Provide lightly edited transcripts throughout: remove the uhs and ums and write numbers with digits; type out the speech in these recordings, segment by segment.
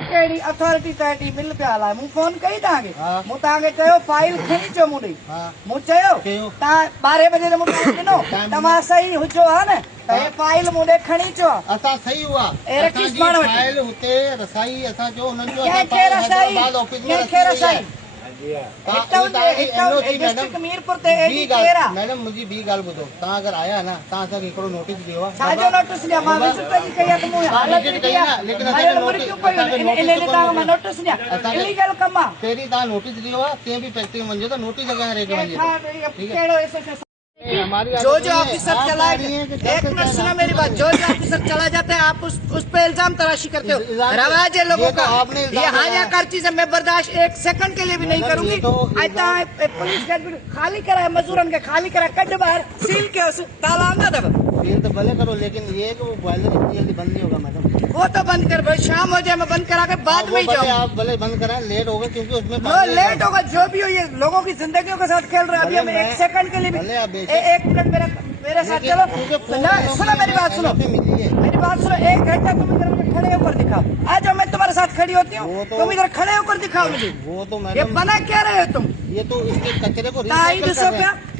कहिड़ी अथॉरिटी तैटी मिल पिया हलाए मूं फोन कई तव्हांखे मूं तव्हांखे चयो फाइल खणी अचो मूं ॾे मूं चयो तव्हां 12 बजे जो मूं टाइम ॾिनो तव्हां सही हुजो हा न त हे फाइल मूं ॾे खणी अचो असां सही हुआ रखीस माण्हू फाइल हुते रसाई असां जो उन्हनि जो कंहिंखे रसाई मैडम मुंहिंजी ॿी ॻाल्हि ॿुधो तव्हां अगरि आया न तव्हां असांखे हिकिड़ो नोटिस ॾियो आहे छाजो नोटिस ॾियां मां विज़िट जी कई आहे त मूं हालत कई आहे लेकिन नोटिस ॾियां इलीगल कम आहे पहिरीं तव्हां नोटिस ॾियो आहे कंहिं बि फैक्ट्री में वञो त नोटिस अॻियां रेट वञे कहिड़ो जो ऑफिसर चला एक मिनट सुनो मेरी बात जो ऑफिसर चला जाता है आप उस पे इल्जाम तराशी करते हो रवाज है लोगों का ये हानियाकार चीज है मैं बर्दाश्त 1 सेकंड के लिए भी नहीं करूंगी पुलिस खाली कराए मजदूरन के खाली कराए कट बाहर सील के ताला ना दब सील तो भले करो लेकिन ये कि वो बॉयलर इतनी जल्दी बंद नहीं होगा मैडम वो तो बंद कर भाई शाम हो जाए मैं बंद करा के बाद में जाऊँ आप भले बंद कराएं लेट होगा क्योंकि उसमें लेट होगा जो भी हो ये लोगों की जिंदगियों के साथ खेल रहे हैं अभी हम 1 सेकंड के लिए भी 1 मिनट मेरे साथ चलो सुनो मेरी बात सुनो 1 घंटा तुम इधर मुझे खड़े होकर दिखाओ आ जाओ मैं तुम्हारे साथ खड़ी होती हूँ तुम इधर खड़े होकर दिखाओ मुझे वो तो ये बना क्या रहे हो तुम ये तो इसके कचरे को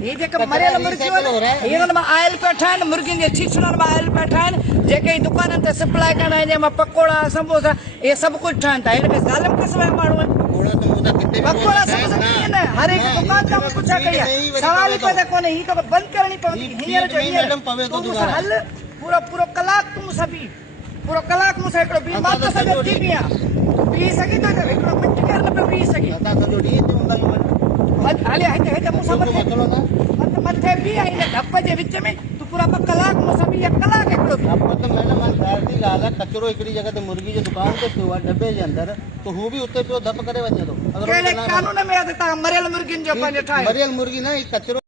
ये जेके मरियल मुर्गी इन्हनि मां आयल पिया ठाहिनि मुर्गियुनि जे छिछड़नि मां आयल पिया ठाहिनि जेके दुकाननि ते सप्लाई कंदा आहिनि जंहिंमां पकोड़ा समोसा इहे सभु कुझु ठहनि था हिन में ज़ालिम क़िस्म जा माण्हू आहिनि पकोड़ा समोसा कीअं न हर हिकु दुकान ते कुझु छा कई आहे सवाल ई पैदा कोन्हे हीअ तो बंदि करणी पवंदी हींअर जो हींअर हल पूरो कलाक तूं मूंसां बीह पूरो कलाक मूंसां हिकिड़ो बीह मां तो सॼो थी बीह सघी थो हिकिड़ो मिंट केरु न पियो बीह सघे हले हिते मूंसां मथे बीह हिन ढप जे विच में तू पूरा कलाक मूंसां बीह कलाक हिकिड़ो मैडम ॻाल्हि थी ॻाल्हि आहे कचिरो हिकिड़ी जॻह ते मुर्गी जी दुकान ते पियो आहे डॿे जे अंदरि त हू बि उते पियो धप करे वञे थो कहिड़े कानून में आहे त तव्हां मरियल मुर्गियुनि जो पंहिंजो ठाहियो मरियल मुर्गी न कचिरो